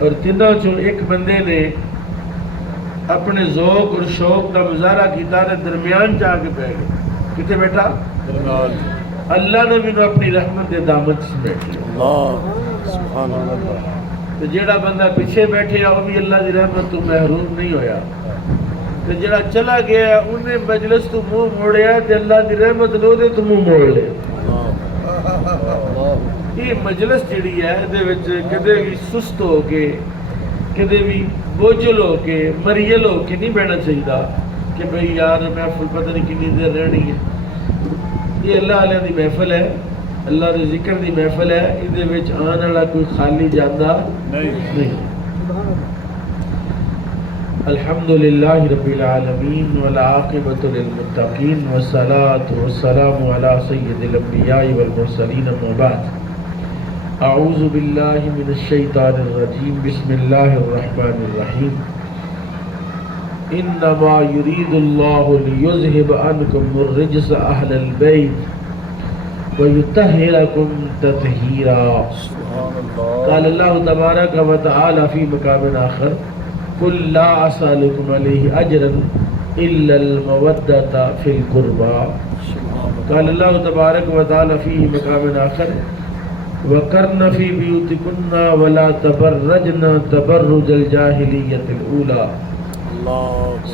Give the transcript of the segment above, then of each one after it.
اور تینوں چوں ایک بندے نے اپنے ذوق اور شوق کا مظاہرہ کیتا تے درمیان جا کے پہ گئے. کتے بیٹھا؟ اللہ نے بھی اپنی رحمت دے دامن سے بیٹھ لیا. سبحان اللہ. تو جیڑا بندہ پیچھے بیٹھے وہ بھی اللہ دی رحمت تو محروم نہیں ہویا. تو جیڑا چلا گیا انہیں مجلس تو منہ موڑیا تے اللہ دی رحمت لو دے تو منہ موڑ لے. یہ مجلس جڑی ہے دے وچ کدے بھی سست ہو کے کدے بھی بوجھل ہو کے مریل ہو کے نہیں بیٹھنا چاہیے کہ بھئی یار محفل پتہ نہیں کتنی دیر رہنی ہے. یہ اللہ علیہ دی محفل ہے, اللہ دے ذکر دی محفل ہے. اس دے وچ آن والا کوئی خالی جاندہ نہیں. الحمدللہ رب العالمین والعاقبۃ للمتقین والصلاة والسلام علی سید الانبیاء والمرسلین اما بعد. اعوذ باللہ من الشیطان الرجیم. بسم اللہ الرحمن الرحیم. انما یرید اللہ لیذہب عنکم الرجس اہل البیت ویطہرکم تطہیرا. قال اللہ تبارک و تعالی فی مقام آخر قل لا اسألکم علیہ اجرا الا المودۃ فی القربى. قال اللہ تبارک و تعالی فی مقام آخر وقرن فی بیوتکن ولا تبرجن تبرج الجاہلیۃ الاولی.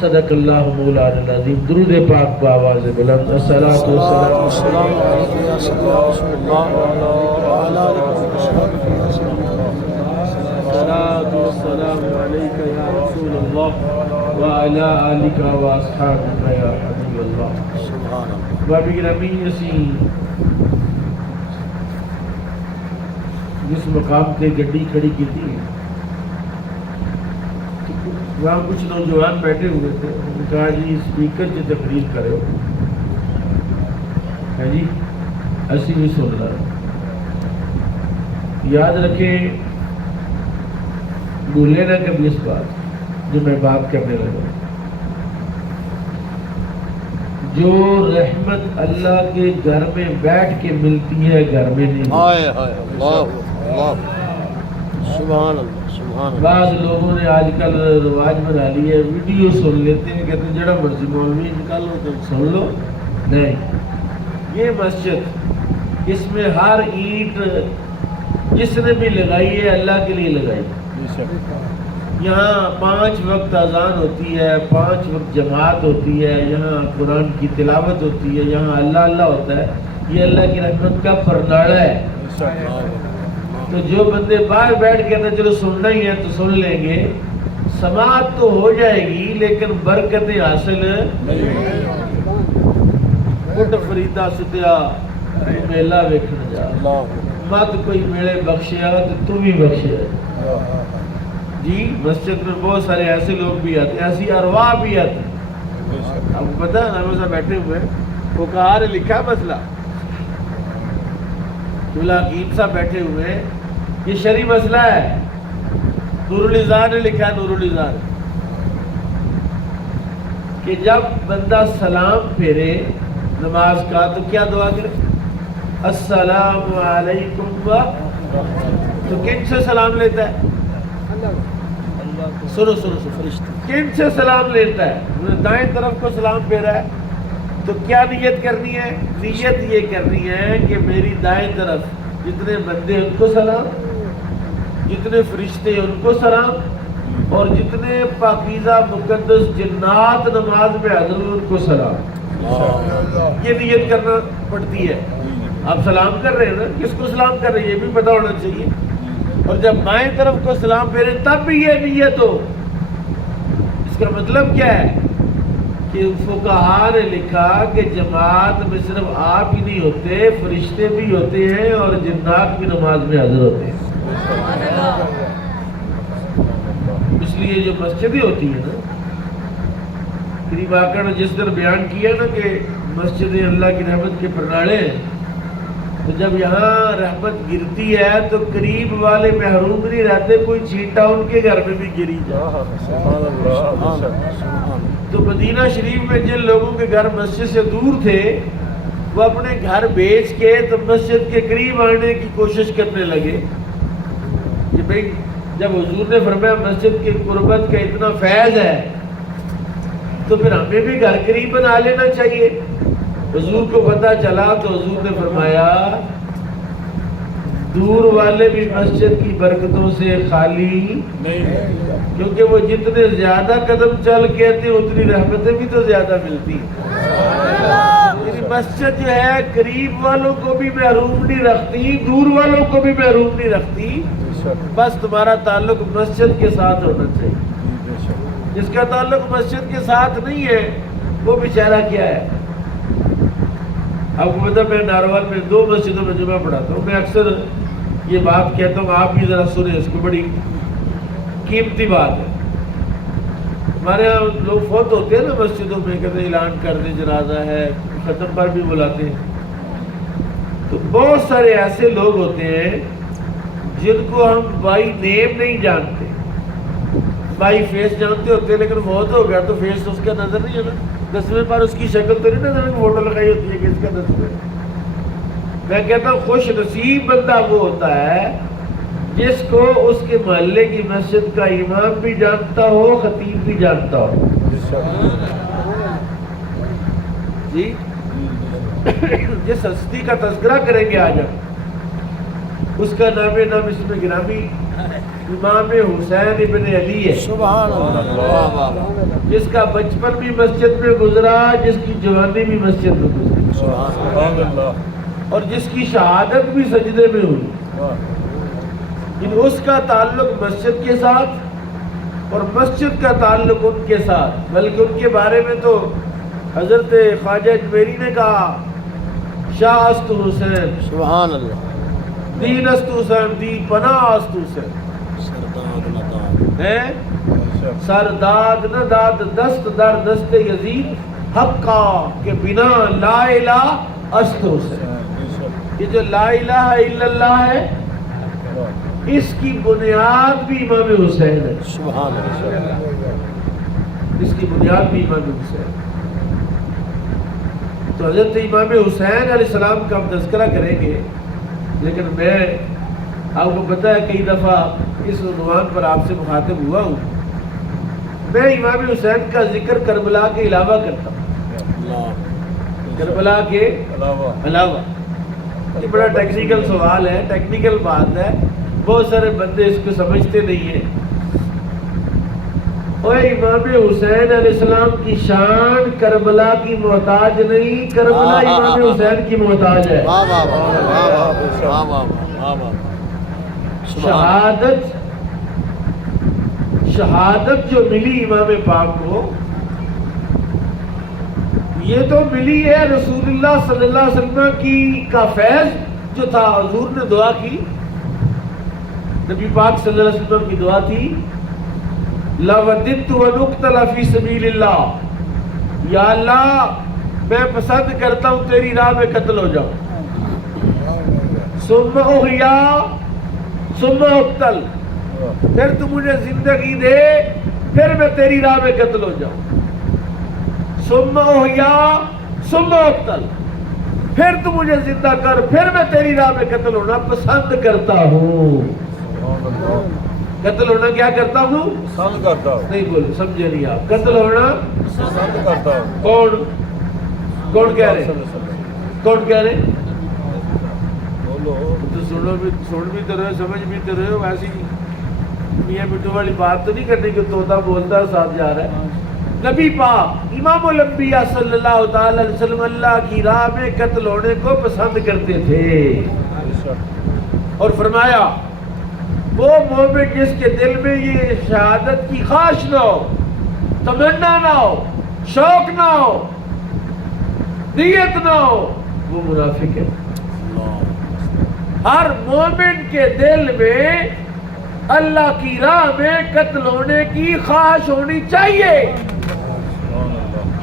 صدق اللہ مولانا العظیم. درود پاک بآواز بلند. الصلاۃ والسلام علیک یا سید رسول اللہ وعلی آلہ وصحبہ وسلم. الصلاۃ والسلام علیک یا رسول اللہ وعلی آلک واصحابک یا حبیب اللہ. سبحان اللہ. بابی گرامی اسی جس مقام تے گڈی کھڑی کی تھی وہاں کچھ نوجوان بیٹھے ہوئے تھے. انہوں نے کہا جی اسپیکر سے تقریر کرو. ہے جی اسی بھی سن رہا. یاد رکھیں بھولے نہ کبھی اس بات جو میں بات کرنے لگا. جو رحمت اللہ کے گھر میں بیٹھ کے ملتی ہے گھر میں نہیں. سبحان اللہ. بعض لوگوں نے آج کل رواج بنا لی ہے ویڈیو سن لیتے ہیں, کہتے ہیں جڑا مرضی مولوی نکالو تو سن لو. نہیں, یہ مسجد اس میں ہر اینٹ جس نے بھی لگائی ہے اللہ کے لیے لگائی. یہاں 5 وقت اذان ہوتی ہے, 5 وقت جماعت ہوتی ہے, یہاں قرآن کی تلاوت ہوتی ہے, یہاں اللہ اللہ ہوتا ہے. یہ اللہ کی رحمت کا پرناڑا ہے. تو جو بندے باہر بیٹھ کے نا چلو سننا ہی ہے تو سن لیں گے, سماعت تو ہو جائے گی لیکن برکتیں حاصل نہیں. اٹھ فریدا ستیا میلہ ویکھن جا, مت کوئی میلے بخشیا تو بھی بخشیا. جی مسجد میں بہت سارے ایسے لوگ بھی آتے ہیں, ایسی ارواح بھی آتے ہیں. آپ کو پتا ہے نا صاحب بیٹھے ہوئے وہ کہا لکھا مسئلہ ملا حکیم صاحب بیٹھے ہوئے, یہ شرعی مسئلہ ہے. نور النظار نے لکھا ہے, نور النظار کہ جب بندہ سلام پھیرے نماز کا تو کیا دعا کرے؟ السلام علیکم. تو کن سے سلام لیتا ہے؟ سنو سنو فرشتے کن سے سلام لیتا ہے؟ انہیں دائیں طرف کو سلام پھیرا ہے تو کیا نیت کرنی ہے؟ نیت یہ کرنی ہے کہ میری دائیں طرف جتنے بندے ان کو سلام, جتنے فرشتے ان کو سلام, اور جتنے پاکیزہ مقدس جنات نماز میں حاضر ہوئے ان کو سلام. یہ نیت کرنا پڑتی ہے. آپ سلام کر رہے ہیں نا, کس کو سلام کر رہے ہیں یہ بھی پتہ ہونا چاہیے. اور جب بائیں طرف کو سلام پھیرے تب بھی یہ نیت ہو. اس کا مطلب کیا ہے کہ فقہا نے لکھا کہ جماعت میں صرف آپ ہی نہیں ہوتے, فرشتے بھی ہوتے ہیں اور جنات بھی نماز میں حاضر ہوتے ہیں. اس لیے جو مسجدیں ہوتی ہیں نا, قریب آقا نے جس طرح بیان کیا نا کہ مسجدیں اللہ کی رحمت کے پرناڑے ہیں, تو جب یہاں رحمت گرتی ہے تو قریب والے محروم نہیں رہتے, کوئی چھینٹا ان کے گھر میں بھی گری جائے. تو مدینہ شریف میں جن لوگوں کے گھر مسجد سے دور تھے وہ اپنے گھر بیچ کے تو مسجد کے قریب آنے کی کوشش کرنے لگے کہ بھئی جب حضور نے فرمایا مسجد کی قربت کا اتنا فیض ہے تو پھر ہمیں بھی گھر قریب بنا لینا چاہیے. حضور کو پتہ چلا تو حضور نے فرمایا دور والے بھی مسجد کی برکتوں سے خالی نہیں، کیونکہ وہ جتنے زیادہ قدم چل کے آتے ہیں اتنی رحمتیں بھی تو زیادہ ملتی ہیں. مسجد جو ہے قریب والوں کو بھی محروم نہیں رکھتی، دور والوں کو بھی محروم نہیں رکھتی. بس تمہارا تعلق مسجد کے ساتھ ہونا چاہیے. جس کا تعلق مسجد کے ساتھ نہیں ہے وہ بیچارہ کیا ہے. آپ کو پتا میں ناروال میں 2 مسجدوں میں جمعہ پڑھاتا ہوں. میں اکثر یہ بات کہتا ہوں، آپ بھی ذرا سنیں، اس کو بڑی قیمتی بات ہے. ہمارے یہاں لوگ فوت ہوتے ہیں نا مسجدوں میں، کہتے ہیں اعلان کر دیں جنازہ ہے، ختم پر بھی بلاتے ہیں. تو بہت سارے ایسے لوگ ہوتے ہیں جن کو ہم بائی نیم نہیں جانتے، بائی فیس جانتے ہوتے ہیں، لیکن فوت ہو گیا تو فیس اس کا نظر نہیں ہے نا. دسویں پر اس کی شکل تو نہیں نظر، فوٹو لگائی ہوتی ہے کہ اس کا دسویں. میں کہتا ہوں خوش نصیب بندہ وہ ہوتا ہے جس کو اس کے محلے کی مسجد کا امام بھی جانتا ہو، خطیب بھی جانتا ہو. جی جس ہستی کا تذکرہ کریں گے آج ہم، اس کا نام اس میں گرامی امام حسین ابن علی ہے. سبحان اللہ. جس کا بچپن بھی مسجد میں گزرا، جس کی جوانی بھی مسجد میں گزری، سبحان اللہ. اور جس کی شہادت بھی سجدے میں ہوئی. اس کا تعلق مسجد کے ساتھ اور مسجد کا تعلق ان کے ساتھ. بلکہ ان کے بارے میں تو حضرت خواجہ اجمیری نے کہا شاہ است حسین، سبحان اللہ. دین است حسین، دین پناہ است حسین. سرداد نہ داد دست در دست یزید حقا کہ بنا لا الہ است حسین. یہ جو لا الہ الا اللہ ہے اس کی بنیاد بھی امام حسین ہے. سبحان اللہ. اس کی بنیاد بھی امام حسین. تو حضرت امام حسین علیہ السلام کا ہم تذکرہ کریں گے، لیکن میں آپ کو پتہ ہے کئی دفعہ اس عنوان پر آپ سے مخاطب ہوا ہوں. میں امام حسین کا ذکر کربلا کے علاوہ کرتا ہوں، کربلا کے علاوہ. یہ بڑا ٹیکنیکل سوال ہے، ٹیکنیکل بات ہے، بہت سارے بندے اس کو سمجھتے نہیں ہیں. اور امام حسین علیہ السلام کی شان کربلا کی محتاج نہیں، کربلا امام حسین کی محتاج ہے. شہادت جو ملی امام پاک کو، یہ تو ملی ہے رسول اللہ صلی اللہ علیہ وسلم کی کا فیض جو تھا. حضور نے دعا کی، نبی پاک صلی اللہ علیہ وسلم کی دعا تھی لَوَدِدْتُ وَنُقْتَلَ فِي سَبِيلِ اللَّهِ، یا اللہ میں پسند کرتا ہوں تیری راہ میں قتل ہو جاؤں. ثُمَّ أُحْيَا ثُمَّ أُقْتَلْ، پھر تو مجھے زندگی دے پھر میں تیری راہ میں قتل ہو جاؤں. ثُمَّ أُحْيَا ثُمَّ أُقْتَلْ، پھر تو مجھے زندہ کر پھر میں تیری راہ میں قتل ہونا پسند کرتا ہوں. قتل ہونا کیا کرتا ہوں؟ پسند کرتا ہوں. نہیں بولے، سمجھے نہیں آپ. قتل ہونا پسند کرتا ہوں. کون کہہ رہے؟ کون کہہ رہے؟ بولو. تو سن بھی تو رہے، سمجھ بھی تو رہے ہو. ایسی میاں مٹھو والی بات تو نہیں کرنی کہ طوطا بولتا ہے ساتھ جا رہا ہے. نبی پاک امام الانبیاء صلی اللہ تعالی علیہ وسلم اللہ کی راہ میں قتل ہونے کو پسند کرتے تھے. اور فرمایا وہ مومن جس کے دل میں یہ شہادت کی خواہش نہ ہو، تمنا نہ ہو، شوق نہ ہو، نیت نہ ہو، وہ منافق ہے. ہر مومن کے دل میں اللہ کی راہ میں قتل ہونے کی خواہش ہونی چاہیے.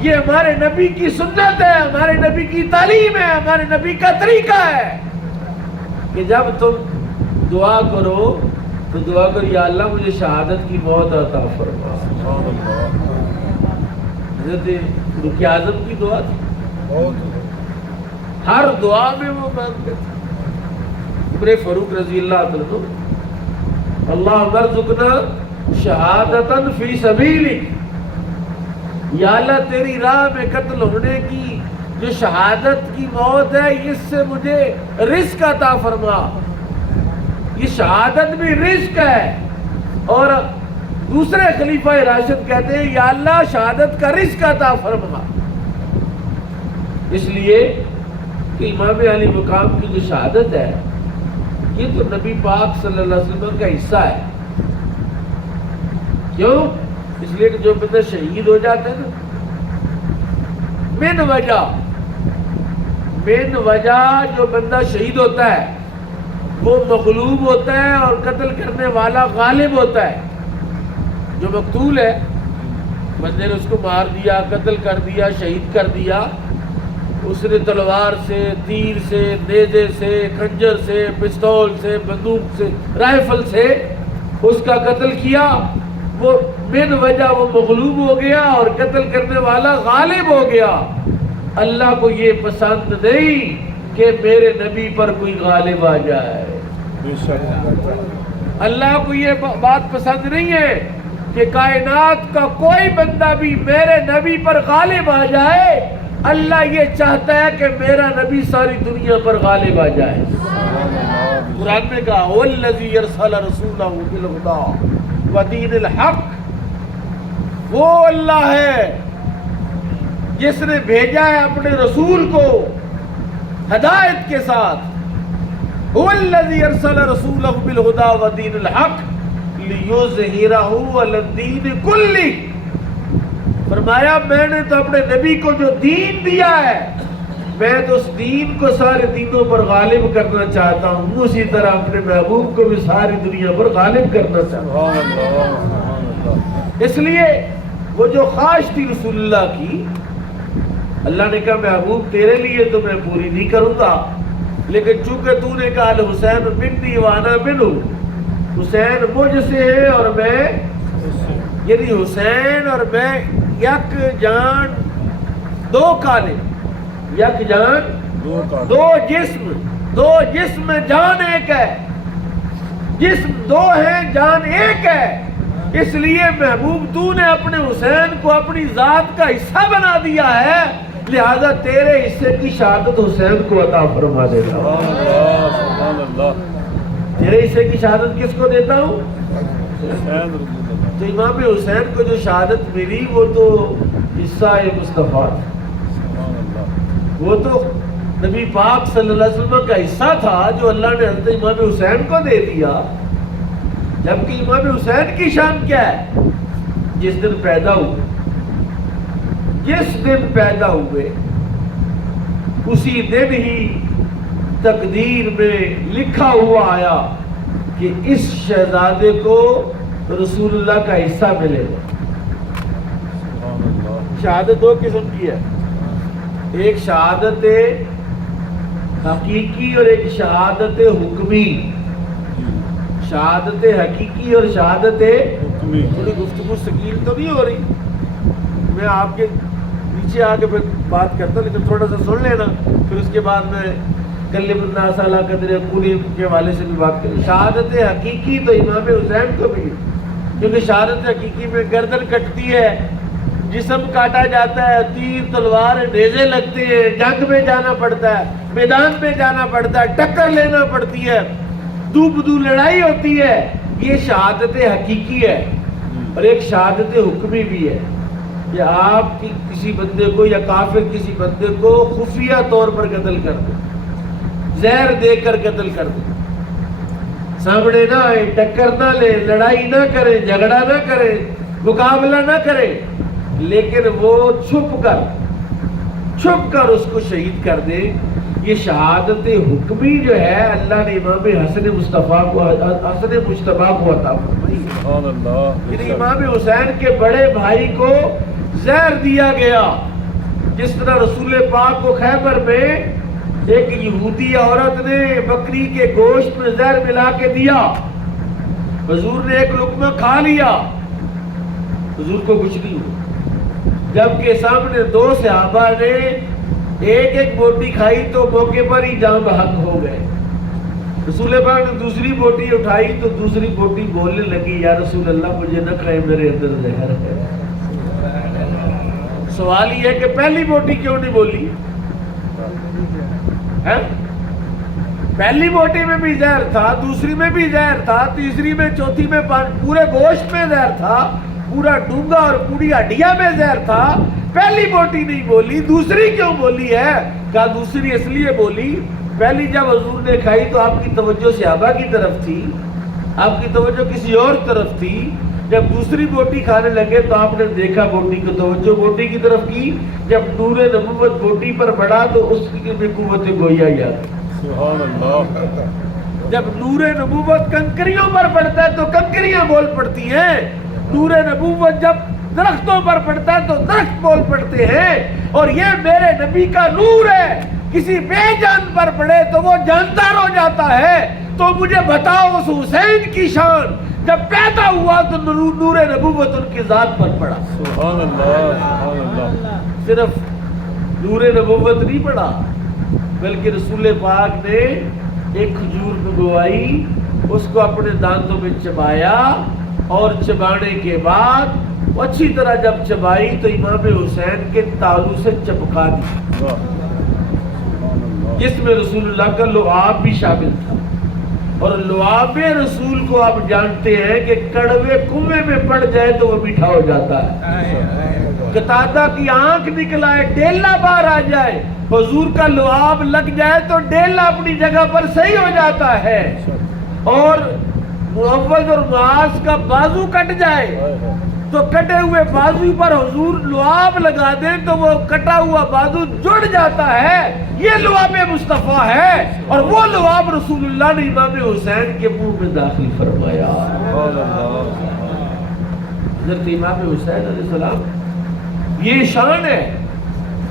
یہ ہمارے نبی کی سنت ہے، ہمارے نبی کی تعلیم ہے، ہمارے نبی کا طریقہ ہے کہ جب تم دعا کرو تو دعا کرو یا اللہ مجھے شہادت کی موت عطا فرما. حضرت رقیہ اعظم کی دعا تھی، ہر دعا میں وہ مانگتے تھے. عمر فاروق رضی اللہ عنہ اللہ ارزقنا شہادتن فی سبیلک، یا اللہ تیری راہ میں قتل ہونے کی جو شہادت کی موت ہے اس سے مجھے رزق عطا فرما. یہ شہادت بھی رزق ہے. اور دوسرے خلیفہ راشد کہتے ہیں یا اللہ شہادت کا رزق عطا فرما. اس لیے کہ امام علی مقام کی جو شہادت ہے یہ تو نبی پاک صلی اللہ علیہ وسلم کا حصہ ہے. کیوں؟ اس لیے کہ جو بندہ شہید ہو جاتا ہے نا من وجہ جو بندہ شہید ہوتا ہے وہ مغلوب ہوتا ہے اور قتل کرنے والا غالب ہوتا ہے. جو مقتول ہے بندے نے اس کو مار دیا، قتل کر دیا، شہید کر دیا، اس نے تلوار سے، تیر سے، نیزے سے، خنجر سے، پستول سے، بندوق سے، رائفل سے اس کا قتل کیا، وہ من وجہ وہ مغلوب ہو گیا اور قتل کرنے والا غالب ہو گیا. اللہ کو یہ پسند نہیں کہ میرے نبی پر کوئی غالب آ جائے. اللہ کو یہ بات پسند نہیں ہے کہ کائنات کا کوئی بندہ بھی میرے نبی پر غالب آ جائے. اللہ یہ چاہتا ہے کہ میرا نبی ساری دنیا پر غالب آ جائے. قرآن میں کہا وَالَّذِي يَرْسَلَ رَسُولَهُ بِالْهُدَىٰ وَدِينِ الْحَقِّ، وہ اللہ ہے جس نے بھیجا ہے اپنے رسول کو ہدایت کے ساتھ. وَالَّذِي يَرْسَلَ رَسُولَهُ بِالْهُدَىٰ وَدِينِ الْحَقِّ لِيُظْهِرَهُ عَلَى الدِّينِ كُلِّهِ. فرمایا میں نے تو اپنے نبی کو جو دین دیا ہے میں تو اس دین کو سارے دینوں پر غالب کرنا چاہتا ہوں، اسی طرح اپنے محبوب کو بھی ساری دنیا پر غالب کرنا چاہتا ہوں. اس لیے وہ جو خواہش تھی رسول اللہ کی، اللہ نے کہا محبوب تیرے لیے تو میں پوری نہیں کروں گا، لیکن چونکہ تو نے کہا حسین منی وانا منہ، حسین مجھ سے ہے اور میں، یعنی حسین اور میں یک جان دو کالے، یک جان دو جسم، دو جسم جان ایک ہے، جسم دو ہے جان ایک ہے. اس لیے محبوب تو نے اپنے حسین کو اپنی ذات کا حصہ بنا دیا ہے، لہذا تیرے حصے کی شہادت حسین کو عطا فرما دیتا ہوں. تیرے حصے کی شہادت کس کو دیتا ہوں؟ تو امام حسین کو جو شہادت ملی وہ تو حصہ مصطفیٰ، وہ تو نبی پاک صلی اللہ علیہ وسلم کا حصہ تھا جو اللہ نے حضرت امام حسین کو دے دیا. جبکہ امام حسین کی شان کیا ہے؟ جس دن پیدا ہوئے، جس دن پیدا ہوئے اسی دن ہی تقدیر میں لکھا ہوا آیا کہ اس شہزادے کو رسول اللہ کا حصہ ملے گا. شہادت دو قسم کی ہے، ایک شہادت حقیقی اور ایک شہادت حکمی. شہادت حقیقی اور شہادت حکمی. تھوڑی گفتگو ثقیل تو نہیں ہو رہی، میں آپ کے نیچے آ کے پھر بات کرتا ہوں، لیکن تھوڑا سا سن لینا، پھر اس کے بعد میں کلم الناس علی قدر عقولہم کے حوالے سے بھی بات کروں. شہادت حقیقی تو امام حسین کو بھی، کیونکہ شہادت حقیقی میں گردن کٹتی ہے، جسم کاٹا جاتا ہے، تیر تلوار نیزے لگتے ہیں، جنگ میں جانا پڑتا ہے، میدان میں جانا پڑتا ہے، ٹکر لینا پڑتی ہے، دو بدو لڑائی ہوتی ہے. یہ شہادت حقیقی ہے. اور ایک شہادت حکمی بھی ہے کہ آپ کی کسی بندے کو یا کافر کسی بندے کو خفیہ طور پر قتل کر دیں، زہر دے کر قتل کر دیں، سامنے نہ آئے، ٹکر نہ لے، لڑائی نہ کرے، جھگڑا نہ کرے، مقابلہ نہ کرے، لیکن وہ چھپ کر اس کو شہید کر دے. یہ شہادت حکمی جو ہے اللہ نے امام حسن مصطفیٰ کو عطا فرمائی. یعنی امام حسین کے بڑے بھائی کو زہر دیا گیا، جس طرح رسول پاک کو خیبر میں ایک یہودی عورت نے بکری کے گوشت میں زہر ملا کے دیا، حضور نے ایک لقمہ کھا لیا، حضور کو کچھ نہیں ہوا. جبکہ سامنے دو صحابہ نے ایک ایک بوٹی کھائی تو موقع پر ہی جاں بحق ہو گئے. رسول پاک نے دوسری بوٹی اٹھائی تو دوسری بوٹی بولنے لگی یا رسول اللہ مجھے نہ کھائے میرے اندر زہر ہے. سوال یہ ہے کہ پہلی بوٹی کیوں نہیں بولی؟ پہلی بوٹی میں بھی زہر تھا، دوسری میں بھی زہر تھا، تیسری میں، چوتھی میں، پورے گوشت میں زہر تھا، پورا ڈونگا اور پوری ہڈیاں میں زہر تھا. پہلی بوٹی نہیں بولی، دوسری کیوں بولی ہے؟ کہا دوسری اس لیے بولی، پہلی جب حضور نے کھائی تو آپ کی توجہ صحابہ کی طرف تھی، آپ کی توجہ کسی اور طرف تھی. جب دوسری بوٹی کھانے لگے تو آپ نے دیکھا بوٹی کو، توجہ بوٹی کی طرف کی. جب نور نبوت بوٹی پر بڑھا تو اس کی بھی قوت گویا یاد. سبحان اللہ. جب نور نبوت کنکریوں پر پڑتا ہے تو کنکریاں بول پڑتی ہیں. نور نبوت جب درختوں پر پڑتا ہے تو درخت بول پڑتے ہیں. اور یہ میرے نبی کا نور ہے، کسی بے جان پر پڑے تو وہ جاندار ہو جاتا ہے. تو مجھے بتاؤ اس حسین کی شان جب پیدا ہوا تو نور نبوت ان کی ذات پر پڑا. سبحان اللہ. سبحان اللہ. صرف نور نبوت نہیں پڑا بلکہ رسول پاک نے ایک کھجور بگوائی، اس کو اپنے دانتوں میں چبایا اور چبانے کے بعد اچھی طرح جب چبائی تو امام حسین کے تالو سے چپکا دی، جس میں رسول اللہ کا لعاب بھی شامل تھا. اور لعاب رسول کو آپ جانتے ہیں کہ کڑوے کنویں میں پڑ جائے تو وہ میٹھا ہو جاتا ہے. قتادہ کی آنکھ نکل آئے، ڈیلا باہر آ جائے، حضور کا لعاب لگ جائے تو ڈیلا اپنی جگہ پر صحیح ہو جاتا ہے. اور معوذ اور معاذ کا بازو کٹ جائے تو کٹے ہوئے بازو پر حضور لعاب لگا دیں تو وہ کٹا ہوا بازو جڑ جاتا ہے. یہ لعاب مصطفیٰ ہے اور وہ لعاب رسول اللہ نے امام حسین کے منہ میں داخل فرمایا. حضرت امام حسین علیہ السلام یہ شان ہے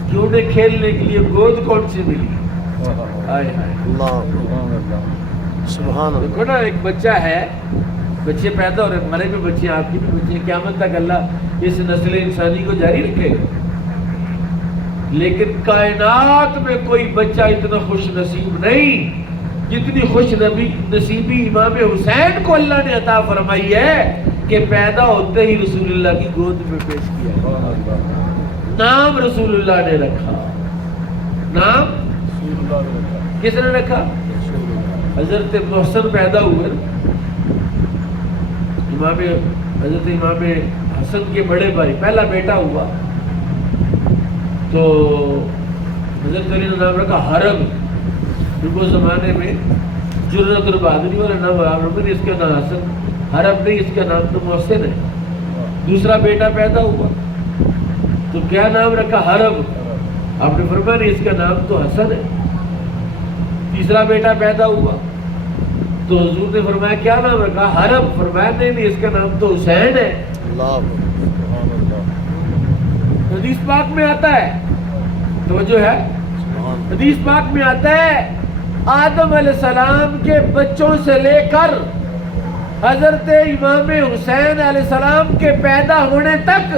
کہ انہیں کھیلنے کے لیے گود کون سی ملی؟ سبحان اللہ. دیکھو نا، ایک بچہ ہے، بچے پیدا ہو رہے، ہمارے بھی بچے ہیں، آپ کی بھی بچے ہیں، قیامت تک اللہ اس نسل انسانی کو جاری رکھے گا. لیکن کائنات میں کوئی بچہ اتنا خوش نصیب نہیں جتنی خوش نصیبی امام حسین کو اللہ نے عطا فرمائی ہے کہ پیدا ہوتے ہی رسول اللہ کی گود میں پیش کیا. نام رسول اللہ نے رکھا. نام کس نے رکھا؟ حضرت محسن پیدا ہوئے، حضرت امام حسن کے بڑے بھائی، پہلا بیٹا ہوا تو حضرت علی نے نام رکھا حرب. وہ زمانے میں جرت اور بہادری والا نام اس کا نام حسن، حرب نہیں، اس کا نام تو محسن ہے. دوسرا بیٹا پیدا ہوا تو کیا نام رکھا؟ حرب. آپ نے فرمایا نہیں، اس کا نام تو حسن ہے. تیسرا بیٹا پیدا ہوا تو حضور نے فرمایا کیا نام رکھا؟ حرب. فرمایا نہیں، اس کا نام تو حسین ہے. حدیث پاک میں آتا ہے، توجہ ہے، حدیث پاک میں آتا ہے آدم علیہ السلام کے بچوں سے لے کر حضرت امام حسین علیہ السلام کے پیدا ہونے تک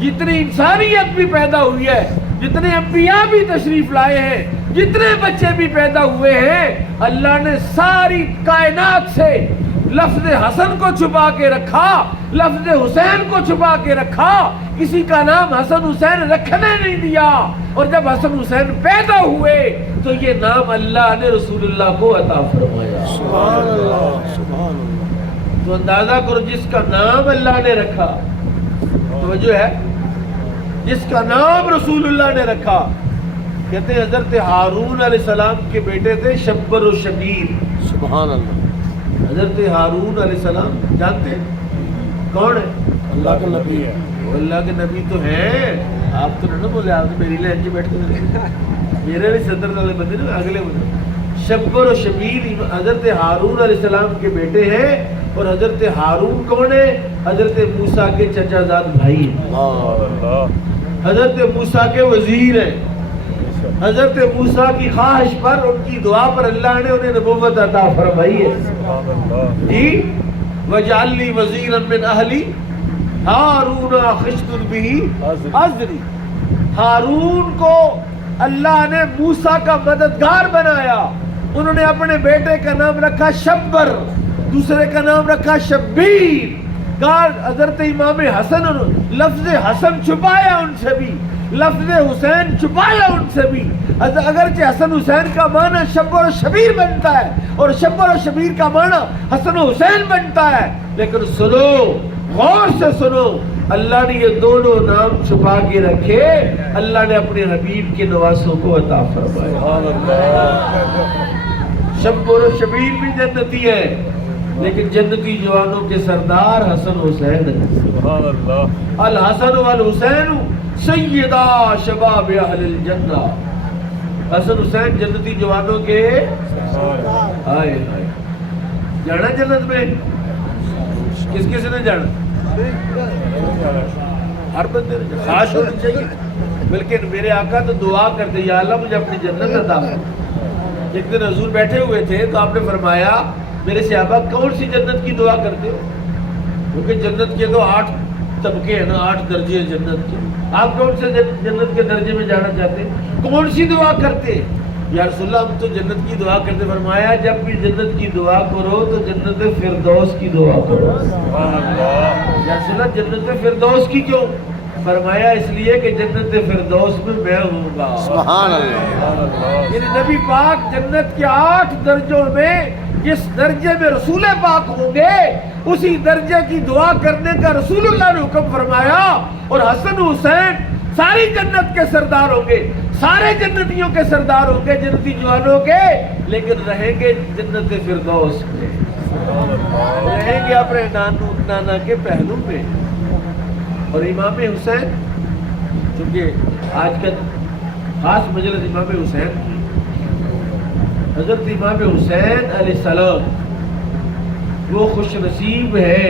جتنی انسانیت بھی پیدا ہوئی ہے، جتنے انبیاء بھی تشریف لائے ہیں، جتنے بچے بھی پیدا ہوئے ہیں، اللہ نے ساری کائنات سے لفظ حسن کو چھپا کے رکھا، لفظ حسین کو چھپا کے رکھا. کسی کا نام حسن حسین رکھنے نہیں دیا. اور جب حسن حسین پیدا ہوئے تو یہ نام اللہ نے رسول اللہ کو عطا فرمایا. سبحان اللہ. سبحان اللہ. تو اندازہ کرو جس کا نام اللہ نے رکھا، توجہ ہے، جس کا نام رسول اللہ نے رکھا. کہتے ہیں حضرت ہارون علیہ السلام کے بیٹے تھے شبر و شبیر. سبحان اللہ. حضرت ہارون علیہ السلام جانتے ہیں کون ہے؟ اللہ کا نبی ہے. وہ اللہ کے نبی تو ہیں. آپ تو نہ بولے، آپ تو میری لہجے بیٹھے ہوئے، میرے بھی صدر والے بندے نا، اگلے بندے. شبر و شبیر حضرت ہارون علیہ السلام کے بیٹے ہیں. اور حضرت ہارون کون ہے؟ حضرت موسیٰ کے چچا زاد بھائی ہیں، حضرت موسیٰ کے وزیر ہیں. حضرت موسیٰ کی خواہش پر، ان کی دعا پر اللہ نے انہیں نبوت عطا فرمائی ہے. جی وَجْعَلْ لِي وَزِيرًا مِّنْ أَهْلِي ہارون اخشد بہ ازری. ہارون کو اللہ نے موسیٰ کا مددگار بنایا. انہوں نے اپنے بیٹے کا نام رکھا شبر، دوسرے کا نام رکھا شبیر۔ کہا حضرت امام حسن، لفظ حسن چھپایا ان سے بھی، لفظ حسین چھپایا ان سے بھی، اگرچہ حسن حسین کا معنی شبر و شبیر بنتا ہے اور شبر و شبیر کا معنی حسن و حسین بنتا ہے، لیکن سنو، غور سے سنو، اللہ نے یہ دونوں نام چھپا کے رکھے، اللہ نے اپنے حبیب کے نواسوں کو عطا فرمایا۔ سبحان اللہ، شبر و شبیر بھی جنتی ہے، لیکن جنتی جوانوں کے سردار حسن حسین ہیں۔ سبحان اللہ، الحسن والحسین سیدہ شباب اہل الجنہ، حسن حسین جنتی جوانوں کے آئے آئے۔ جانا جنت میں کس کس نے جانا؟ ہر بندے نے جانا، خواہش ہونی چاہیے۔ بلکہ میرے آقا تو دعا کرتے، یا اللہ مجھے اپنی جنت عطا کر۔ ایک دن حضور بیٹھے ہوئے تھے تو آپ نے فرمایا میرے صحابہ کون سی جنت کی دعا کرتے ہو؟ کیونکہ جنت کے تو 8 طبقے ہیں نا، 8 درجے ہیں جنت کے، آپ کون سے جنت کے درجے میں جانا چاہتے ہیں؟ کون سی دعا کرتے؟ یا رسول اللہ ہم تو جنت کی دعا کرتے۔ فرمایا جب بھی جنت کی دعا کرو تو جنت فردوس کی دعا کرو۔ سبحان اللہ، یا رسول اللہ جنت فردوس کی کیوں؟ فرمایا اس لیے کہ جنت فردوس میں ہوں گا۔ سبحان اللہ، سبحان اللہ، یعنی نبی پاک جنت کے 8 درجوں میں جس درجے میں رسول پاک ہوں گے اسی درجے کی دعا کرنے کا رسول اللہ نے حکم فرمایا۔ اور حسن حسین ساری جنت کے سردار ہوں گے، سارے جنتیوں کے سردار ہوں گے، جنتی جوانوں کے، لیکن رہیں گے جنت فردوس میں، رہیں گے اپنے نانا کے پہلو میں۔ اور امام حسین، چونکہ آج کا خاص مجلس امام حسین کی، حضرت امام حسین علیہ السلام وہ خوش نصیب ہے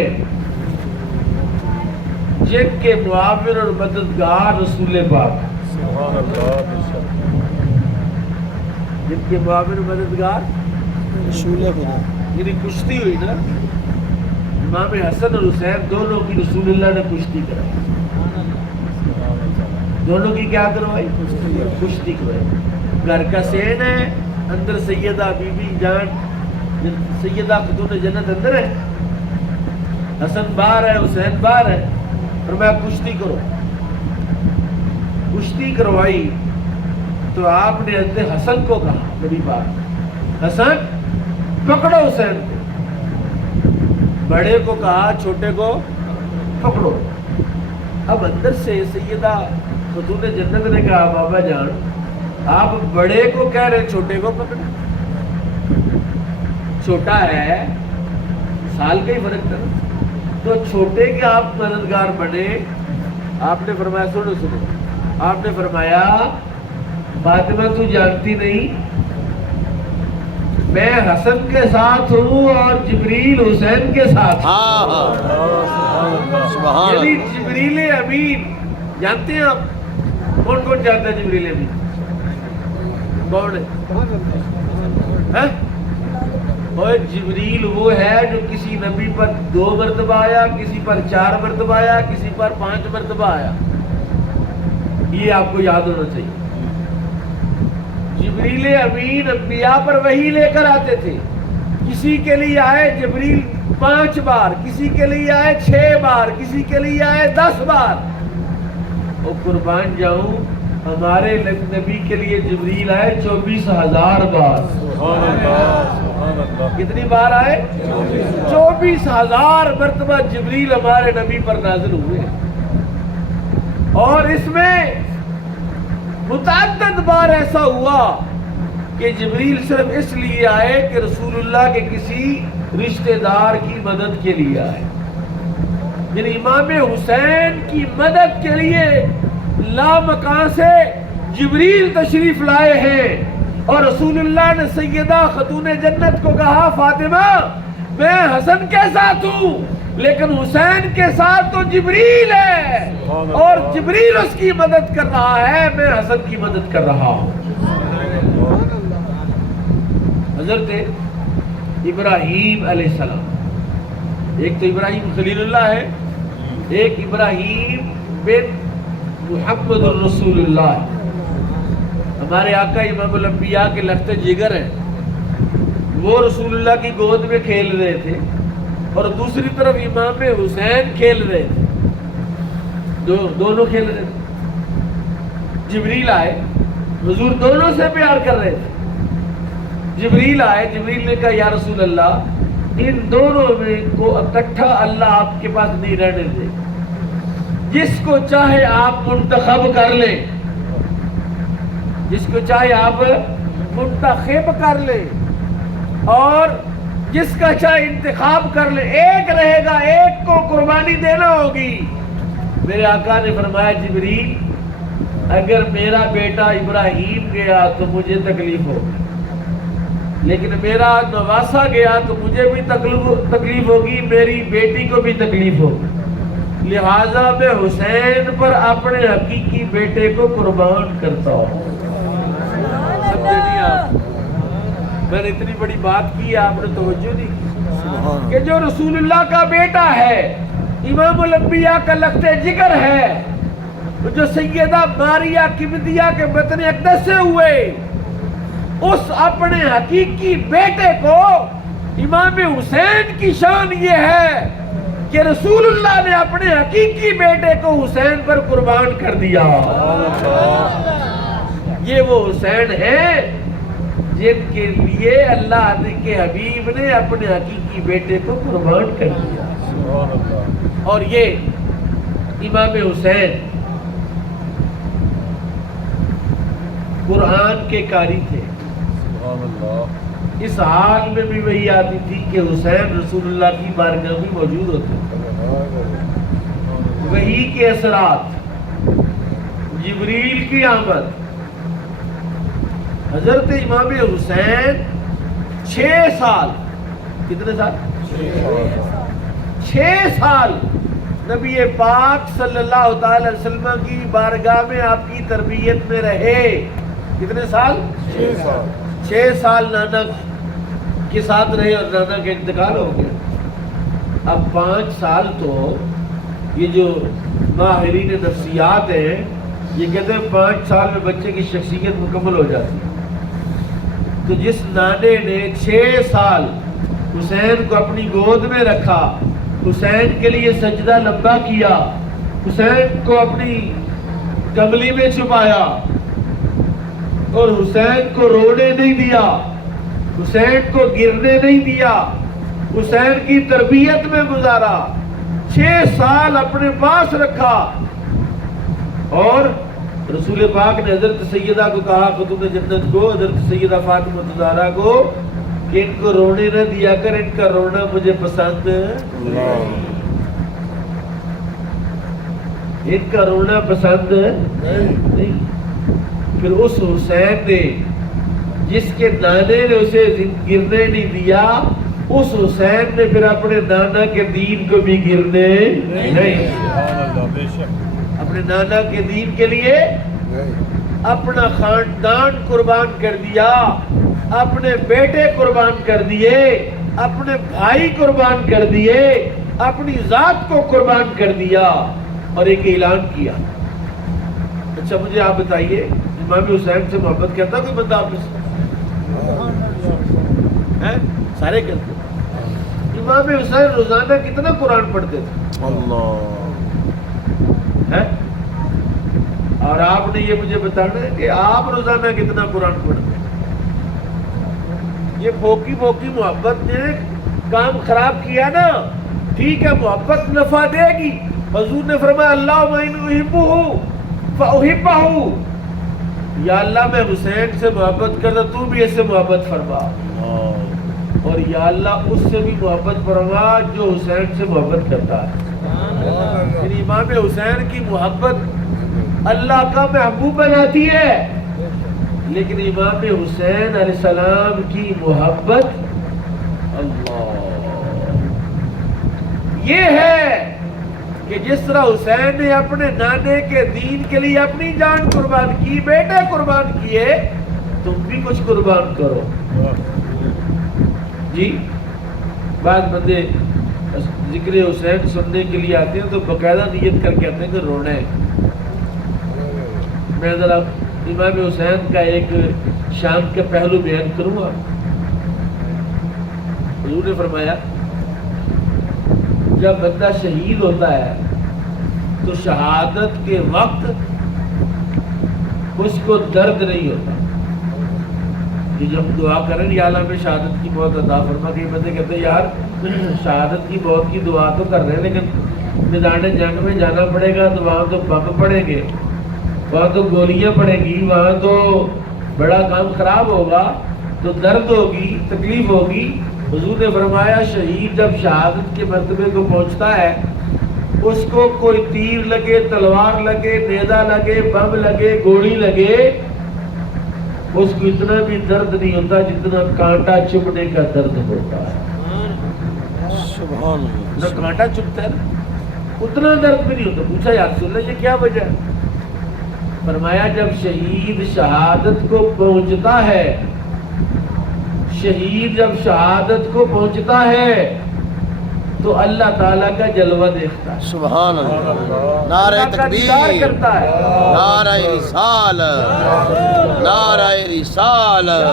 جن کے معاون اور مددگار رسول پاک، سبحان اللہ، جن کے معاون اور مددگار، رسول خدا، یعنی کشتی ہوئی نا، امام حسن اور حسین دونوں کی رسول اللہ نے کشتی کرائی، دونوں کی کیا کروائی؟ کشتی کروائی۔ گھر کا سین ہے، اندر سیدہ بی بی جان، سیدہ خاتون جنت اندر ہے، حسن باہر ہے، حسین باہر ہے، اور میں کشتی کرو، کشتی کروائی تو آپ نے حضرت حسن کو کہا، نبی پاک حسن پکڑو حسین کو، بڑے کو کہا چھوٹے کو پکڑو۔ اب اندر سے سیدہ خاتون جنت نے کہا بابا جان آپ بڑے کو کہہ رہے چھوٹے کو پکڑے، چھوٹا ہے، سال کا ہی فرق تھا، تو چھوٹے کے آپ مددگار بنے۔ آپ نے فرمایا سنو سنو، آپ نے فرمایا فاطمہ تو جانتی نہیں میں حسن کے ساتھ ہوں اور جبریل حسین کے ساتھ ہوں۔ ہاں ہاں، سبحان یعنی اللہ، جبریل امین جانتے ہیں آپ؟ کون کون جانتا ہے جبریل امین؟ کون ہے؟ اور جبریل وہ ہے جو کسی نبی پر 2 مرتبہ آیا، کسی پر 4 مرتبہ آیا، کسی پر 5 مرتبہ آیا، یہ آپ کو یاد ہونا چاہیے۔ جبریل امین انبیاء پر وحی لے کر آتے تھے، کسی کے لیے آئے جبریل 5 بار، کسی کے لیے آئے 6 بار، کسی کے لیے آئے 10 بار۔ اور قربان جاؤں ہمارے نبی کے لیے جبریل آئے 24,000 بار۔ سبحان اللہ، سبحان اللہ، کتنی بار آئے؟ 24,000 مرتبہ جبریل ہمارے نبی پر نازل ہوئے، اور اس میں متعدد بار ایسا ہوا کہ جبریل صرف اس لیے آئے کہ رسول اللہ کے کسی رشتہ دار کی مدد کے لیے آئے، یعنی امام حسین کی مدد کے لیے لامکان سے جبریل تشریف لائے ہیں۔ اور رسول اللہ نے سیدہ خاتون جنت کو کہا فاطمہ میں حسن کے ساتھ ہوں لیکن حسین کے ساتھ تو جبریل ہے، اور جبریل اس کی مدد کر رہا ہے، میں حسن کی مدد کر رہا ہوں۔ حضرت ابراہیم علیہ السلام، ایک تو ابراہیم خلیل اللہ ہے، ایک ابراہیم بن محمد الرسول اللہ، ہمارے آقا امام الانبیاء کے لخت جگر ہیں، وہ رسول اللہ کی گود میں کھیل رہے تھے اور دوسری طرف امام حسین کھیل رہے تھے، دونوں کھیل رہے تھے۔ جبریل آئے، حضور دونوں سے پیار کر رہے تھے۔ جبریل آئے، جبریل نے کہا یا رسول اللہ ان دونوں میں کو اکٹھا اللہ آپ کے پاس نہیں رہنے دے، جس کو چاہے آپ منتخب کر لیں، جس کو چاہے آپ منتخب کر لیں اور جس کا چاہے انتخاب کر لیں، ایک رہے گا، ایک کو قربانی دینا ہوگی۔ میرے آقا نے فرمایا جبریل اگر میرا بیٹا ابراہیم گیا تو مجھے تکلیف ہوگی، لیکن میرا نواسا گیا تو مجھے بھی تکلیف ہوگی، میری بیٹی کو بھی تکلیف ہوگی، لہذا میں حسین پر اپنے حقیقی بیٹے کو قربان کرتا ہوں۔ سمجھے نہیں آپ؟ میں نے اتنی بڑی بات کی ہے، آپ نے توجہ نہیں کی کہ جو رسول اللہ کا بیٹا ہے، امام الانبیاء کا لخت جگر ہے، جو سیدہ ماریہ قبطیہ کے بطن اقدس سے ہوئے، اس اپنے حقیقی بیٹے کو، امام حسین کی شان یہ ہے کہ رسول اللہ نے اپنے حقیقی بیٹے کو حسین پر قربان کر دیا۔ یہ وہ حسین ہیں جن کے لیے اللہ کے حبیب نے اپنے حقیقی بیٹے کو قربان کر دیا۔ اور یہ امام حسین قرآن کے قاری تھے۔ اس حال میں بھی وہی آتی تھی کہ حسین رسول اللہ کی بارگاہ میں موجود ہوتے تھے۔ وہی کے اثرات، جبریل کی آمد، حضرت امام حسین 6 سال، کتنے سال؟ 6 سال نبی پاک صلی اللہ تعالی وسلم کی بارگاہ میں آپ کی تربیت میں رہے۔ کتنے سال؟ 6 سال نانا کے ساتھ رہے اور نانا کا انتقال ہو گیا۔ اب 5 سال تو یہ جو ماہرین نفسیات ہیں یہ کہتے ہیں 5 سال میں بچے کی شخصیت مکمل ہو جاتی ہے۔ تو جس نانے نے 6 سال حسین کو اپنی گود میں رکھا، حسین کے لیے سجدہ لمبا کیا، حسین کو اپنی کملی میں چھپایا اور حسین کو رونے نہیں دیا، حسین کو گرنے نہیں دیا، حسین کی تربیت میں گزارا، 6 سال اپنے پاس رکھا، اور رسول پاک نے حضرت سیدہ کو کہا خاتون جنت کو، حضرت سیدہ فاطمہ زہرا کو کہ ان کو رونے نہ دیا کر، ان کا رونا مجھے پسند نہیں، ان کا رونا پسند نہیں۔ پھر اس حسین نے جس کے نانے نے اسے گرنے نہیں دیا، اس حسین نے پھر اپنے نانا کے دین کو بھی گرنے نہیں، اپنے نانا کے دین کے لیے اپنا خاندان قربان کر دیا، اپنے بیٹے قربان کر دیے، اپنے بھائی قربان کر دیے، اپنی ذات کو قربان کر دیا اور ایک اعلان کیا۔ اچھا مجھے آپ بتائیے امام حسین سے محبت کرتا کوئی بندہ آپ سے؟ سارے کرتے۔ امام حسین روزانہ کتنا قرآن پڑھتے تھے؟ اللہ۔ اور آپ نے یہ مجھے بتانا ہے کہ آپ روزانہ کتنا قرآن پڑھتے ہیں؟ یہ پھوکی پھوکی محبت نے کام خراب کیا نا۔ ٹھیک ہے محبت نفع دے گی، حضور نے فرمایا اللہم ان احبہ فاحبہ، یا اللہ میں حسین سے محبت کرتا تو بھی اس سے محبت فرما، اور یا اللہ اس سے بھی محبت فرما جو حسین سے محبت کرتا ہے۔ یعنی امام حسین کی محبت اللہ کا محبوب بناتی ہے، لیکن امام حسین علیہ السلام کی محبت اللہ یہ ہے کہ جس طرح حسین نے اپنے نانے کے دین کے لیے اپنی جان قربان کی، بیٹے قربان کیے، تم بھی کچھ قربان کرو۔ جی بعض بندے ذکر حسین سننے کے لیے آتے ہیں تو باقاعدہ نیت کر کے آتے ہیں کہ رونا ہے۔ میں ذرا امام حسین کا ایک شان کا پہلو بیان کروں گا۔ حضور نے فرمایا جب بندہ شہید ہوتا ہے تو شہادت کے وقت اس کو درد نہیں ہوتا. کہ جب دعا کریں یا اللہ میں شہادت کی موت عطا فرما, کہ بندے کہتے ہیں یار شہادت کی موت کی دعا تو کر رہے ہیں لیکن میدان جنگ میں جانا پڑے گا تو وہاں تو بم پڑیں گے, وہاں تو گولیاں پڑیں گی, وہاں تو بڑا کام خراب ہوگا, تو درد ہوگی, تکلیف ہوگی. حضور نے فرمایا شہید جب شہادت کے مرتبے کو پہنچتا ہے اس کو کوئی تیر لگے, تلوار لگے, نیزہ لگے, بم لگے, گولی لگے, اس کو اتنا بھی درد نہیں ہوتا جتنا کانٹا چبھنے کا درد ہوتا ہے. سبحان اللہ. نہ کانٹا چبھتا ہے اتنا درد بھی نہیں ہوتا. پوچھا یا رسول اللہ یہ کیا وجہ ہے؟ فرمایا جب شہید شہادت کو پہنچتا ہے, شہید جب شہادت کو پہنچتا ہے تو اللہ تعالیٰ کا جلوہ دیکھتا ہے, سبحان اللہ. نعرہ اللہ کا دیدار تکبیر, کرتا ہے. نعرہ رسالت, نعرہ رسالت,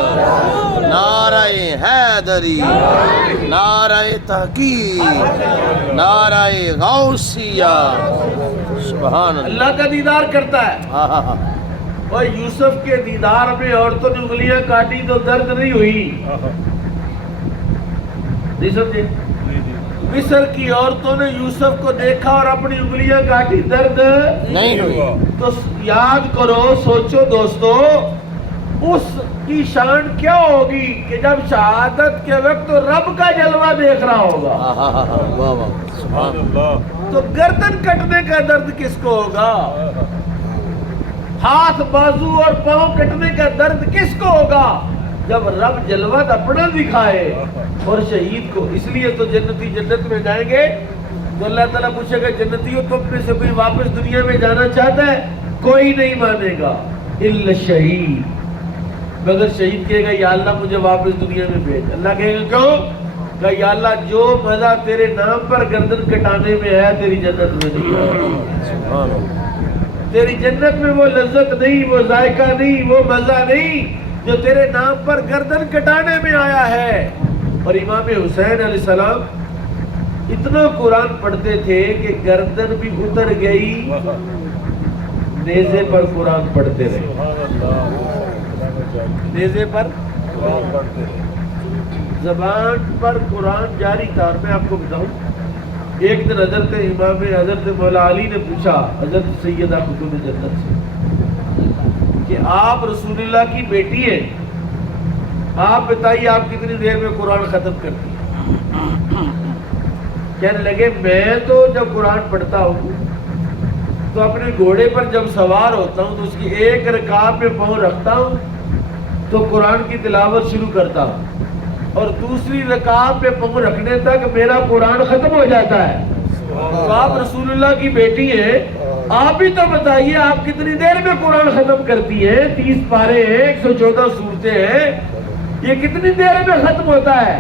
نعرہ حیدری, نعرہ تحقیق, نعرہ غوثیہ. سبحان اللہ. اللہ کا دیدار کرتا ہے. اور یوسف کے دیدار میں عورتوں نے انگلیاں کاٹی تو درد نہیں ہوئی, نہیں سمجھے؟ مصر کی عورتوں نے یوسف کو دیکھا اور اپنی انگلیاں کاٹی, درد نہیں ہوئی. تو یاد کرو, سوچو دوستو, اس کی شان کیا ہوگی کہ جب شہادت کے وقت تو رب کا جلوہ دیکھ رہا ہوگا. واہ واہ. سبحان اللہ. تو گردن کٹنے کا درد کس کو ہوگا؟ ہاتھ, بازو اور پاؤں کٹنے کا درد کس کو ہوگا جب رب جلوہ اپنا دکھائے اور شہید کو. اس لیے تو جنتی جنت میں جائیں گے تو اللہ تعالیٰ پوچھے گا جنتیوں تم میں سے کوئی واپس دنیا میں جانا چاہتا ہے؟ کوئی نہیں مانے گا الا شہید, مگر شہید کہے گا یا اللہ مجھے واپس دنیا میں بھیج. اللہ کہے گا کیوں؟ کہ یا اللہ جو مزہ تیرے نام پر گردن کٹانے میں ہے تیری جنت میں نہیں ہے. سبحان اللہ. تیری جنت میں وہ لذت نہیں, وہ ذائقہ نہیں, وہ مزہ نہیں جو تیرے نام پر گردن کٹانے میں آیا ہے. اور امام حسین علیہ السلام اتنا قرآن پڑھتے تھے کہ گردن بھی اتر گئی, نیزے پر قرآن پڑھتے رہے, نیزے پر زبان پر قرآن جاری تھا. اور میں آپ کو بتاؤں, ایک دن حضرت مولا علی نے پوچھا حضرت سیدہ خاتون جنت سے کہ آپ رسول اللہ کی بیٹی ہیں, آپ بتائیے آپ کتنی دیر میں قرآن ختم کرتی ہیں؟ کہنے لگے میں تو جب قرآن پڑھتا ہوں تو اپنے گھوڑے پر جب سوار ہوتا ہوں تو اس کی ایک رکعت میں پاؤں رکھتا ہوں تو قرآن کی تلاوت شروع کرتا ہوں, اور دوسری رکعت پہ پاؤں رکھنے تک میرا قرآن ختم ہو جاتا ہے. تو آپ رسول اللہ کی بیٹی ہیں, آپ بھی تو بتائیے آپ کتنی دیر میں قرآن ختم کرتی ہیں؟ 30 پارے ہیں, 114 سورتیں ہیں, یہ کتنی دیر میں ختم ہوتا ہے؟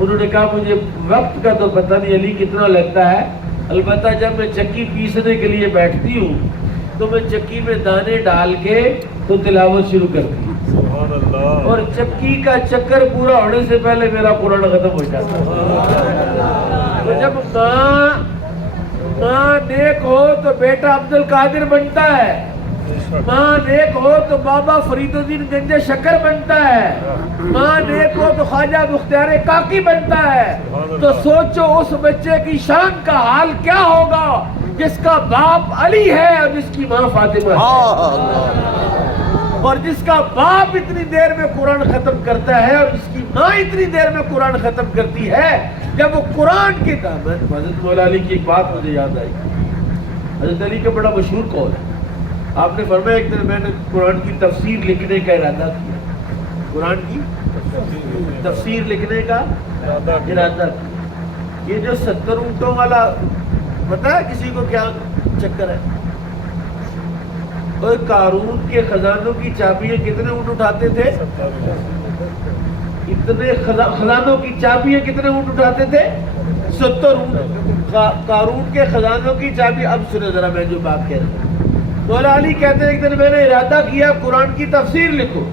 انہوں نے کہا مجھے وقت کا تو پتہ نہیں علی کتنا لگتا ہے, البتہ جب میں چکی پیسنے کے لیے بیٹھتی ہوں تو میں چکی میں دانے ڈال کے تو تلاوت شروع کرتی ہوں, اور چکی کا چکر پورا ہونے سے پہلے میرا قرآن ختم ہو جاتا ہے. تو جب ماں نیک ہو تو بیٹا عبد القادر بنتا ہے, ماں نیک ہو تو بابا فرید الدین گنج شکر بنتا ہے, ماں نیک ہو تو خواجہ مختار کاکی بنتا ہے. تو سوچو اس بچے کی شان کا حال کیا ہوگا جس کا باپ علی ہے اور جس کی ماں فاطمہ ہے, اور جس کا باپ اتنی دیر میں قرآن ختم کرتا ہے اور جس کی ماں اتنی دیر میں قرآن ختم کرتی ہے. جب وہ قرآن کی حضرت مولا علی کی ایک بات مجھے یاد آئی. حضرت علی کا بڑا مشہور قول ہے, آپ نے فرمایا ایک دن میں نے قرآن کی تفسیر لکھنے کا ارادہ کیا, قرآن کی تفسیر لکھنے کا ارادہ کیا. یہ جو 70 اونٹوں والا پتا ہے کسی کو کیا چکر ہے؟ اور قارون کے خزانوں کی چابیاں کتنے اونٹ اٹھاتے تھے؟ اتنے خزانوں کی چابیاں کتنے اونٹ اٹھاتے تھے؟ 70 اونٹ. قارون کے خزانوں کی چابی, اب سنیں ذرا میں جو بات کہہ رہا ہوں. مولا علی کہتے ہیں ایک دن میں نے ارادہ کیا قرآن کی تفسیر لکھوں,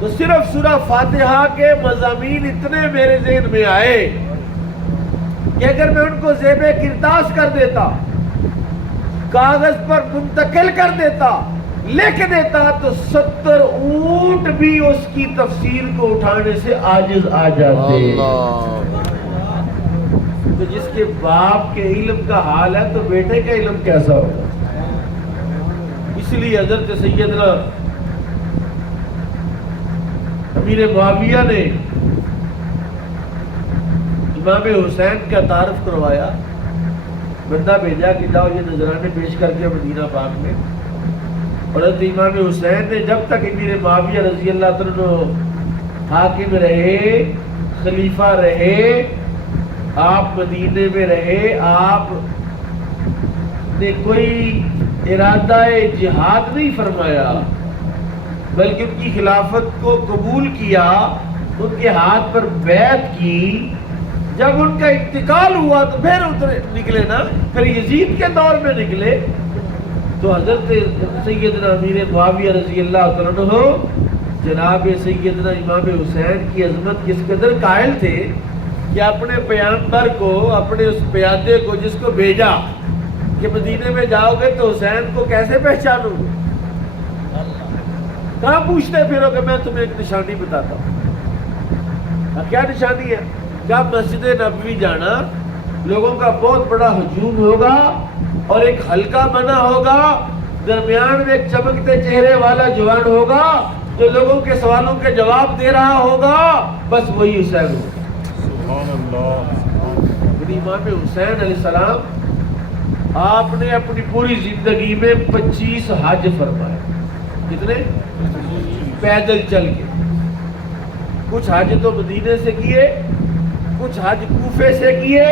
تو صرف سورہ فاتحہ کے مضامین اتنے میرے ذہن میں آئے کہ اگر میں ان کو زیب کرتاس کر دیتا، کاغذ پر منتقل کر دیتا، لکھ دیتا، تو 70 اونٹ بھی اس کی تفسیر کو اٹھانے سے عاجز آ جاتے۔ اللہ تو جس کے باپ کے علم کا حال ہے تو بیٹے کا علم کیسا ہوگا؟ اس لیے حضرت سیدنا امیر معاویہ نے امام حسین کا تعارف کروایا، بندہ بھیجا کہ جاؤ یہ نذرانے پیش کر کے مدینہ پاک میں۔ اور حضرت امام حسین نے جب تک امیر معاویہ رضی اللہ عنہ حاکم رہے، خلیفہ رہے، آپ مدینے میں رہے، آپ نے کوئی ارادہ جہاد نہیں فرمایا، بلکہ ان کی خلافت کو قبول کیا، ان کے ہاتھ پر بیعت کی۔ جب ان کا انتقال ہوا تو پھر نکلے نا، پھر یزید کے دور میں نکلے۔ تو حضرت سیدنا امیر معاویہ رضی اللہ عنہ جناب سیدنا امام حسین کی عظمت کس قدر قائل تھے کہ اپنے پیغمبر کو، اپنے اس پیادے کو جس کو بھیجا کہ مدینے میں جاؤ گے تو حسین کو کیسے پہچانو گے؟ کہاں پوچھتے پھرو کہ میں تمہیں ایک نشانی بتاتا ہوں۔ کیا نشانی ہے؟ کیا مسجد نبوی جانا، لوگوں کا بہت بڑا ہجوم ہوگا اور ایک حلقہ بنا ہوگا، درمیان میں ایک چمکتے چہرے والا جوان ہوگا جو لوگوں کے سوالوں کے جواب دے رہا ہوگا، بس وہی حسین ہوگا۔ سبحان اللہ۔ امام حسین علیہ السلام آپ نے اپنی پوری زندگی میں 25 حج فرمائے۔ کتنے؟ پیدل چل کے۔ کچھ حج تو مدینے سے کیے، کچھ حج کوفے سے کیے،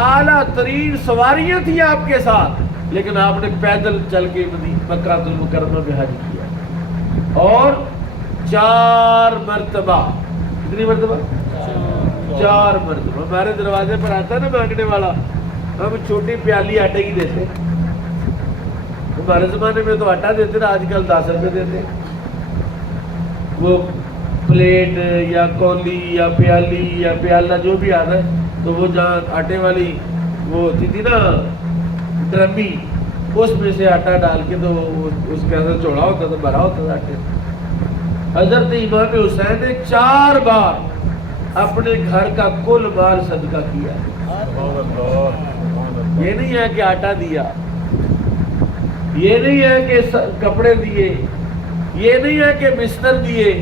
اعلیٰ ترین سواریاں تھیں آپ کے ساتھ، لیکن آپ نے پیدل چل کے مکہ المکرمہ میں حج کیا۔ اور 4 مرتبہ، کتنی مرتبہ؟ 4 مرتبہ۔ ہمارے دروازے پر آتا ہے نا مانگنے والا، ہم چھوٹی پیالی آٹے کی دیتے۔ ہمارے زمانے میں تو آٹا دیتے نا، آج کل 10 روپے دیتے۔ وہ پلیٹ یا کولی یا پیالی یا پیالہ جو بھی آتا ہے، تو وہ جہاں آٹے والی وہ ہوتی تھی نا ڈرمی، اس میں سے آٹا ڈال کے تو اس کا ایسا چوڑا ہوتا تھا، بھرا ہوتا تھا آٹے۔ حضرت امام حسین نے 4 بار اپنے گھر کا کل مال صدقہ کیا۔ سبحان اللہ۔ یہ نہیں ہے کہ آٹا دیا، یہ نہیں ہے کہ کپڑے دیے، یہ نہیں ہے کہ بستر دیے،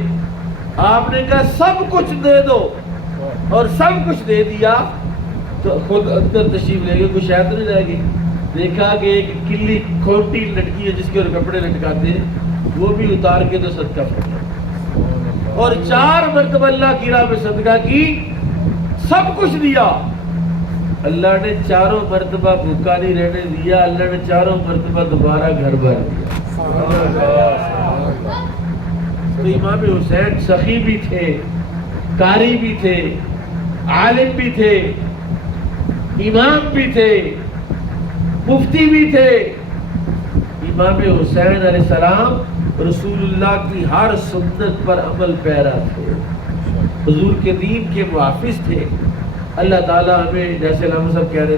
آپ نے کہا سب کچھ دے دو، اور سب کچھ دے دیا۔ تو خود اندر تشریف لے گئے، کوئی شاید نہیں رہ گئی۔ دیکھا کہ ایک کلی کھوٹی لٹکی ہے جس کے کپڑے لٹکاتے ہیں، وہ بھی اتار کے تو صدقہ پڑا، اور 4 مرتبہ اللہ کی راہ میں صدقہ کی، سب کچھ دیا۔ اللہ نے 4 مرتبہ بھوکا نہیں رہنے دیا، اللہ نے 4 مرتبہ دوبارہ گھر بھر دیا۔ تو امام حسین سخی بھی تھے، قاری بھی تھے، عالم بھی تھے، امام بھی تھے، مفتی بھی تھے۔ امام حسین علیہ السلام رسول اللہ کی ہر سنت پر عمل پیرا تھے، حضور کے دین کے محافظ تھے۔ اللہ تعالیٰ ہمیں، جیسے علامہ صاحب کہہ رہے